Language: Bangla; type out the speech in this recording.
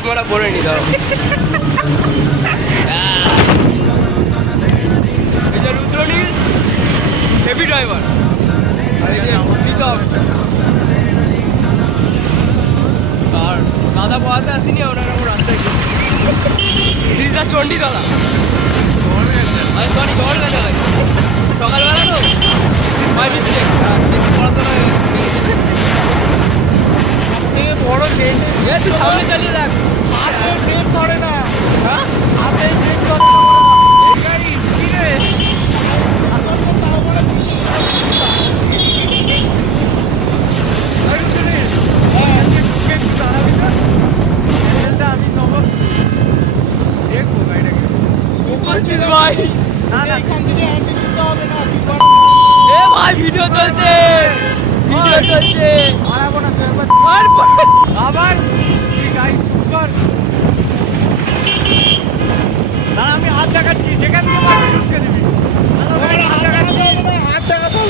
চশমাটা পরে নি ধরো। এই যে রুদ্রনীল হেভি ড্রাইভার, আর এই যে প্রীতম। আর দাদা পড়াতে আসিনি, ওনার রাস্তায় সিজা চণ্ডীতলা, সরি গড়বেলা ভাই, সকালবেলা তো মাই মিস্টেক, পড়াশোনা বড় ট্রেন তুই সামনে চালিয়ে দেখ, হাতে ট্রেন ধরে না। হ্যাঁ হাতে ট্রেন ধরে না গাড়ি কি রে, ভাই ভাই ভিডিও চলছে, ভিডিও চলছে, আবার আমি হাত দেখাচ্ছি, যেখান থেকে ঢুকে দিবি হাত দেখাচ্ছি।